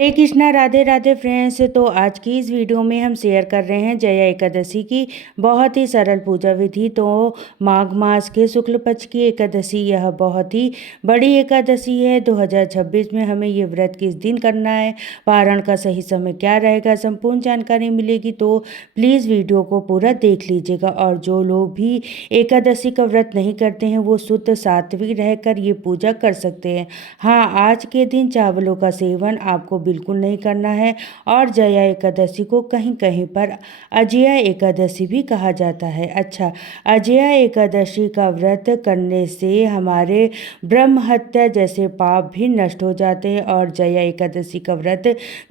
हरे Krishna, Radhe Radhe friends. तो आज की इस वीडियो में हम शेयर कर रहे हैं जया एकादशी की बहुत ही सरल पूजा विधि। तो माघ मास के शुक्ल पक्ष की एकादशी यह बहुत ही बड़ी एकादशी है। 2026 में हमें ये व्रत किस दिन करना है, पारण का सही समय क्या रहेगा, संपूर्ण जानकारी मिलेगी। तो प्लीज़ वीडियो को पूरा देख लीजिएगा। और जो लोग भी एकादशी का व्रत नहीं करते हैं वो शुद्ध सात्विक रहकर ये पूजा कर सकते हैं। हाँ, आज के दिन चावलों का सेवन आपको बिल्कुल नहीं करना है। और जया एकादशी को कहीं कहीं पर अजया एकादशी भी कहा जाता है। अच्छा, अजया एकादशी का व्रत करने से हमारे ब्रह्म हत्या जैसे पाप भी नष्ट हो जाते हैं। और जया एकादशी का व्रत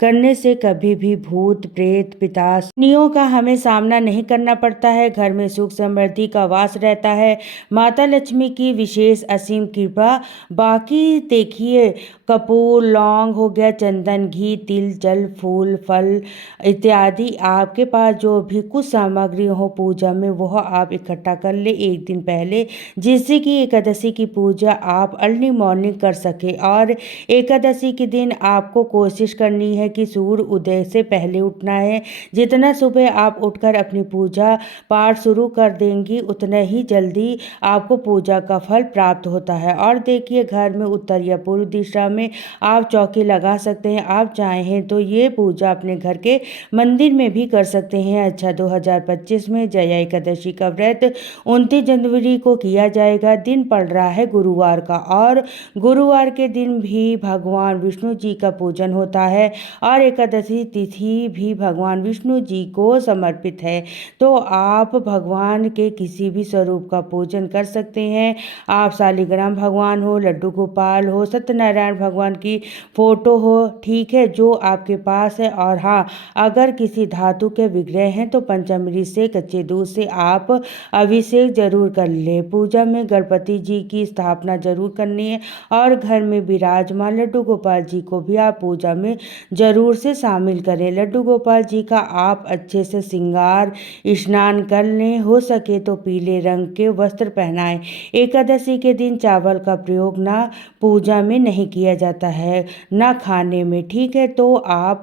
करने से कभी भी भूत प्रेत पिशाचियों का हमें सामना नहीं करना पड़ता है। घर में सुख समृद्धि का वास रहता है। माता लक्ष्मी की विशेष असीम कृपा। बाकी देखिए, कपूर, लौंग हो गया, चंदन, घी, तिल, जल, फूल, फल इत्यादि आपके पास जो भी कुछ सामग्री हो पूजा में वह आप इकट्ठा कर ले एक दिन पहले, जिससे कि एकादशी की पूजा आप अर्ली मॉर्निंग कर सके। और एकादशी के दिन आपको कोशिश करनी है कि सूर्य उदय से पहले उठना है। जितना सुबह आप उठकर अपनी पूजा पाठ शुरू कर देंगी उतना ही जल्दी आपको पूजा का फल प्राप्त होता है। और देखिए, घर में उत्तर या पूर्व दिशा में आप चौकी लगा सकते हैं। आप चाहें तो ये पूजा अपने घर के मंदिर में भी कर सकते हैं। अच्छा, 2025 में जया एकादशी का व्रत 29 जनवरी को किया जाएगा। दिन पड़ रहा है गुरुवार का। और गुरुवार के दिन भी भगवान विष्णु जी का पूजन होता है। और एकादशी तिथि भी भगवान विष्णु जी को समर्पित है। तो आप भगवान के किसी भी स्वरूप का पूजन कर सकते हैं। आप शालिग्राम भगवान हो, लड्डू गोपाल हो, सत्यनारायण भगवान की फोटो हो, ठीक है, जो आपके पास है। और हाँ, अगर किसी धातु के विग्रह हैं तो पंचामृत से, कच्चे दूध से आप अभिषेक जरूर कर ले। पूजा में गणपति जी की स्थापना जरूर करनी है। और घर में विराजमान लड्डू गोपाल जी को भी आप पूजा में जरूर से शामिल करें। लड्डू गोपाल जी का आप अच्छे से श्रृंगार स्नान कर लें। हो सके तो पीले रंग के वस्त्र पहनाएं। एकादशी के दिन चावल का प्रयोग ना पूजा में नहीं किया जाता है, ना खाने में, ठीक है। तो आप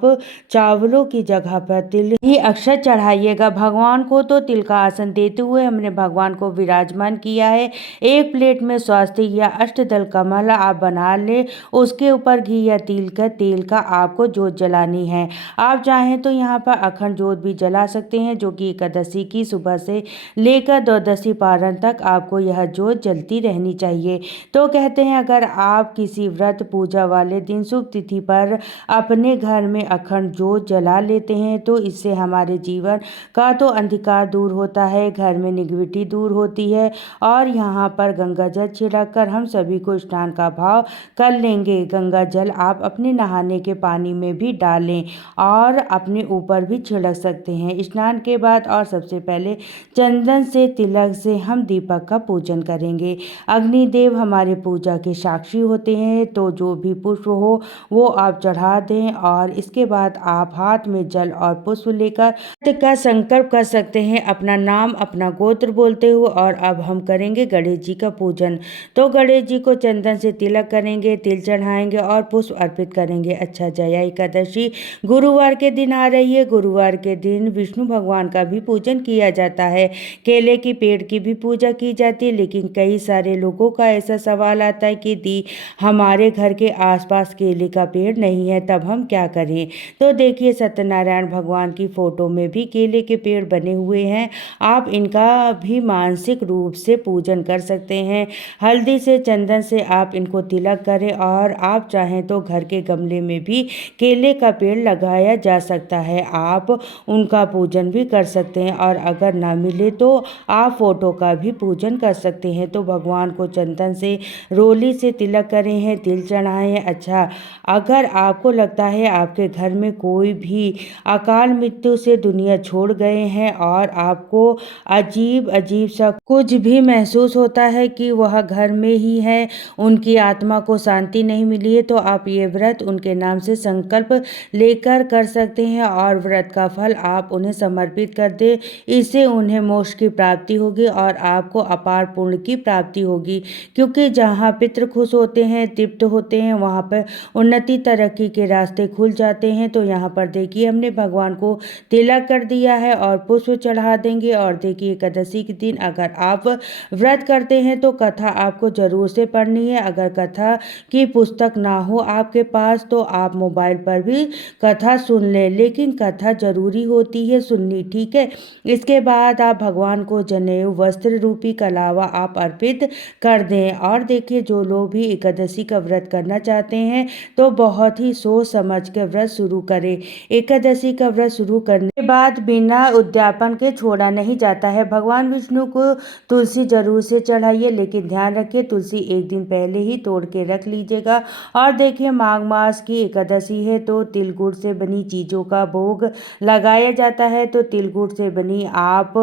चावलों की जगह पर तिल ही अक्षर चढ़ाइएगा। भगवान को तो तिल का आसन देते हुए हमने भगवान को विराजमान किया है। एक प्लेट में स्वास्तिक या अष्टदल कमल आप बना ले, उसके ऊपर घी या तिल का तेल का आपको जोत जलानी है। आप चाहें तो यहाँ पर अखंड जोत भी जला सकते हैं, जो कि एकादशी की सुबह से लेकर द्वादशी पारण तक आपको यह जोत जलती रहनी चाहिए। तो कहते हैं, अगर आप किसी व्रत पूजा वाले दिन शुभ तिथि पर अपने घर में अखंड जोत जला लेते हैं तो इससे हमारे जीवन का तो अंधकार दूर होता है, घर में निगेटिविटी दूर होती है। और यहाँ पर गंगा जल छिड़क कर हम सभी को स्नान का भाव कर लेंगे। गंगा जल आप अपने नहाने के पानी में भी डालें और अपने ऊपर भी छिड़क सकते हैं स्नान के बाद। और सबसे पहले चंदन से, तिलक से हम दीपक का पूजन करेंगे। अग्निदेव हमारे पूजा के साक्षी होते हैं, तो जो भी पुष्प हो वो आप चढ़ा दें। और इसके बाद आप हाथ में जल और पुष्प लेकर का संकल्प कर सकते हैं, अपना नाम, अपना गोत्र बोलते हुए। और अब हम करेंगे गणेश जी का पूजन। तो गणेश जी को चंदन से तिलक करेंगे, तिल चढ़ाएंगे और पुष्प अर्पित करेंगे। अच्छा, जया एकादशी गुरुवार के दिन आ रही है। गुरुवार के दिन विष्णु भगवान का भी पूजन किया जाता है। केले की पेड़ की भी पूजा की जाती है। लेकिन कई सारे लोगों का ऐसा सवाल आता है कि दी हमारे घर के आसपास केले का पेड़ नहीं है, तब हम क्या करें। तो देखिए, सत्यनारायण भगवान की फोटो में भी केले के पेड़ बने हुए हैं। आप इनका भी मानसिक रूप से पूजन कर सकते हैं। हल्दी से, चंदन से आप इनको तिलक करें। और आप चाहें तो घर के गमले में भी केले का पेड़ लगाया जा सकता है, आप उनका पूजन भी कर सकते हैं। और अगर ना मिले तो आप फोटो का भी पूजन कर सकते हैं। तो भगवान को चंदन से, रोली से तिलक करें हैं, तिल चढ़ाएं हैं। अच्छा, अगर आपको लगता है आपके घर में कोई भी अकाल मृत्यु से दुनिया छोड़ गए हैं और आपको अजीब अजीब सा कुछ भी महसूस होता है कि वह घर में ही है, उनकी आत्मा को शांति नहीं मिली है, तो आप ये व्रत उनके नाम से संकल्प लेकर कर सकते हैं। और व्रत का फल आप उन्हें समर्पित कर दे। इससे उन्हें मोक्ष की प्राप्ति होगी और आपको अपार पुण्य की प्राप्ति होगी। क्योंकि जहाँ पितृ खुश होते हैं, तृप्त होते होते हैं वहाँ पर उन्नति तरक्की के रास्ते खुल जाते हैं। तो यहाँ पर देखिए हमने भगवान को तिलक कर दिया है और पुष्प चढ़ा देंगे। और देखिए एकादशी के दिन अगर आप व्रत करते हैं तो कथा आपको जरूर से पढ़नी है। अगर कथा की पुस्तक ना हो आपके पास तो आप मोबाइल पर भी कथा सुन लें, लेकिन कथा जरूरी होती है सुननी, ठीक है। इसके बाद आप भगवान को जनेऊ वस्त्र रूपी कलावा आप अर्पित कर दें। और देखिए जो लोग भी एकादशी का व्रत करना चाहते हैं तो बहुत ही सोच समझ कर व्रत शुरू करें। एकादशी का व्रत शुरू करने के बाद बिना उद्यापन के छोड़ा नहीं जाता है। भगवान विष्णु को तुलसी जरूर से चढ़ाइए, लेकिन ध्यान रखिए तुलसी एक दिन पहले ही तोड़ के रख लीजिएगा। और देखिए माघ मास की एकादशी है तो तिल गुड़ से बनी चीज़ों का भोग लगाया जाता है। तो तिल गुड़ से बनी आप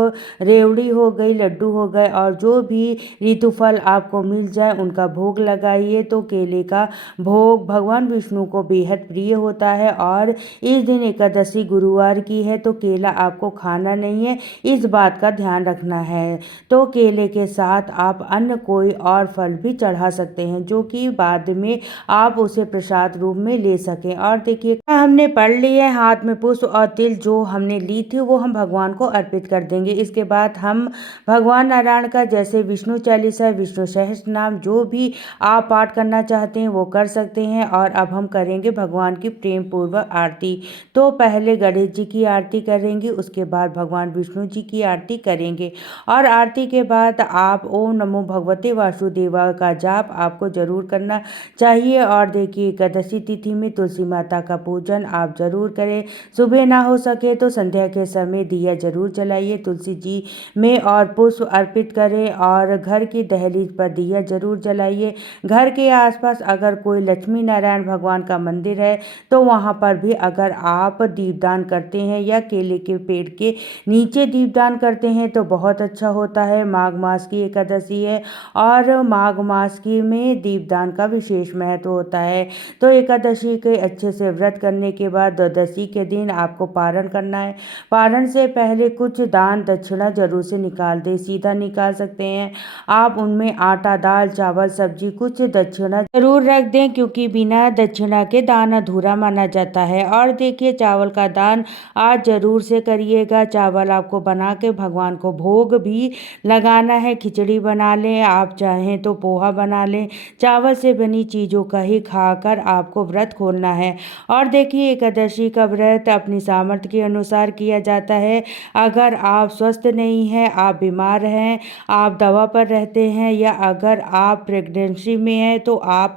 रेवड़ी हो गई, लड्डू हो गए और जो भी ऋतुफल आपको मिल जाए उनका भोग लगाइए। तो केले का भोग भगवान विष्णु को बेहद प्रिय होता है और इस दिन एकादशी गुरुवार की है तो केला आपको खाना नहीं है, इस बात का ध्यान रखना है। तो केले के साथ आप अन्य कोई और फल भी चढ़ा सकते हैं जो कि बाद में आप उसे प्रसाद रूप में ले सकें। और देखिए हमने पढ़ लिया है, हाथ में पुष्प और तिल जो हमने ली थी वो हम भगवान को अर्पित कर देंगे। इसके बाद हम भगवान नारायण का जैसे विष्णु चालीसा, विष्णु सहस्त्र नाम जो भी आप पाठ करना चाहते हैं वो कर सकते हैं। और अब हम करेंगे भगवान की प्रेम पूर्वक आरती। तो पहले गणेश जी की आरती करेंगे, उसके बाद भगवान विष्णु जी की आरती करेंगे। और आरती के बाद आप ओम नमो भगवते वासुदेवाय का जाप आपको जरूर करना चाहिए। और देखिए एकादशी तिथि में तुलसी माता का पूजन आप जरूर करें। सुबह ना हो सके तो संध्या के समय दिया जरूर जलाइए तुलसी जी में और पुष्प अर्पित करें। और घर की दहलीज पर दिया जरूर जलाइए। घर के आसपास अगर कोई लक्ष्मी नारायण भगवान का मंदिर है तो वहाँ पर भी अगर आप दीपदान करते हैं या केले के पेड़ के नीचे दीपदान करते हैं तो बहुत अच्छा होता है। माघ मास की एकादशी है और माघ मास की में दीपदान का विशेष महत्व होता है। तो एकादशी के अच्छे से व्रत करने के बाद द्वादशी के दिन आपको पारण करना है। पारण से पहले कुछ दान दक्षिणा जरूर से निकाल दें, सीधा निकाल सकते हैं आप। उनमें आटा, दाल, चावल, सब्जी कुछ दक्षिणा जरूर रख दें क्योंकि बिना दक्षिणा के दान अधूरा माना जाता है। और देखिए चावल का दान आज जरूर से करिएगा। चावल आपको बना के भगवान को भोग भी लगाना है। खिचड़ी बना लें, आप चाहें तो पोहा बना लें, चावल से बनी चीज़ों का ही खाकर आपको व्रत खोलना है। और देखिए एकादशी का व्रत अपनी सामर्थ्य के अनुसार किया जाता है। अगर आप स्वस्थ नहीं हैं, आप बीमार हैं, आप दवा पर रहते हैं या अगर आप प्रेगनेंसी में हैं तो आप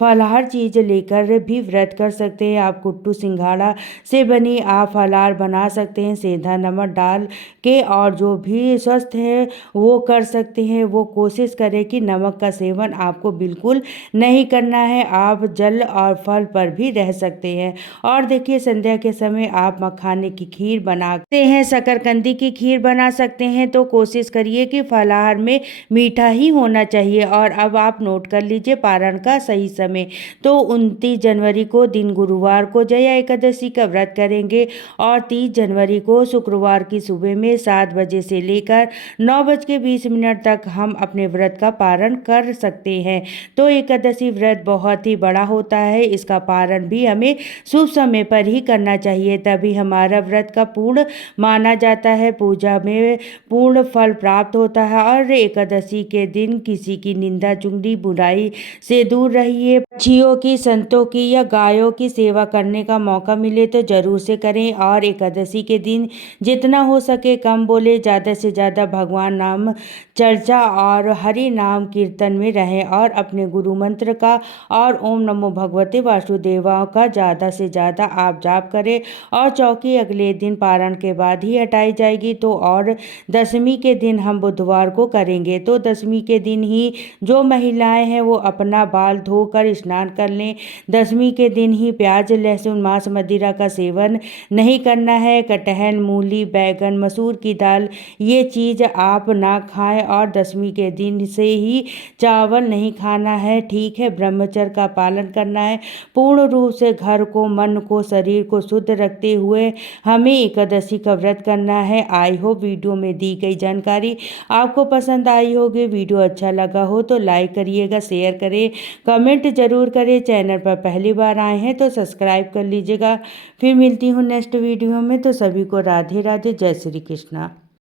फलाहार चीज़ लेकर भी व्रत कर सकते हैं। आप कुट्टू सिंघाड़ा से बनी आप फलाहार बना सकते हैं सेंधा नमक डाल के। और जो भी स्वस्थ है वो कर सकते हैं। वो कोशिश करें कि नमक का सेवन आपको बिल्कुल नहीं करना है। आप जल और फल पर भी रह सकते हैं। और देखिए संध्या के समय आप मखाने की खीर बनाते हैं, शकरकंदी की खीर बना सकते हैं। तो कोशिश करिए कि फलाहार में मीठा ही होना चाहिए। और अब आप नोट कर लीजिए पारण का सही समय। तो 29 जनवरी को दिन गुरुवार को जया एकादशी का व्रत करेंगे और 30 जनवरी को शुक्रवार की सुबह में 7 बजे से लेकर 9:20 तक हम अपने व्रत का पारण कर सकते हैं। तो एकादशी व्रत बहुत ही बड़ा होता है, इसका पारण भी हमें शुभ समय पर ही करना चाहिए, तभी हमारा व्रत का पूर्ण माना जाता है। पूजा में पूर्ण फल प्राप्त होता है। और एकादशी के दिन किसी की निंदा चुगली बुराई से दूर रहिए। पक्षियों की, संतों की या गायों की सेवा करने का मौका मिले तो जरूर से करें। और एकादशी के दिन जितना हो सके कम बोले, ज़्यादा से ज़्यादा भगवान नाम चर्चा और हरि नाम कीर्तन में रहें और अपने गुरु मंत्र का और ओम नमो भगवते वासुदेवा का ज़्यादा से ज़्यादा आप जाप करें। और चौकी अगले दिन पारण के बाद ही हटाई जाएगी। तो और दशमी के दिन हम बुधवार को करेंगे। तो दशमी के दिन ही जो महिलाएं हैं वो अपना बाल धोकर स्नान कर लें। दशमी के दिन ही प्याज, लहसुन, मांस, मदिरा का सेवन नहीं करना है। कटहल, मूली, बैगन, मसूर की दाल ये चीज़ आप ना खाएं। और दशमी के दिन से ही चावल नहीं खाना है, ठीक है। ब्रह्मचर्य का पालन करना है। पूर्ण रूप से घर को, मन को, शरीर को शुद्ध रखते हुए हमें एकादशी का व्रत करना है। आई होप वीडियो में दी गई जानकारी आपको पसंद आई होगी। वीडियो अच्छा लगा हो तो लाइक करिएगा, शेयर करें, कमेंट जरूर करें। चैनल पर पहली बार आए हैं तो सब्सक्राइब कर लीजिएगा। फिर मिलती हूँ नेक्स्ट वीडियो में। तो सभी को राधे राधे, जय श्री कृष्णा।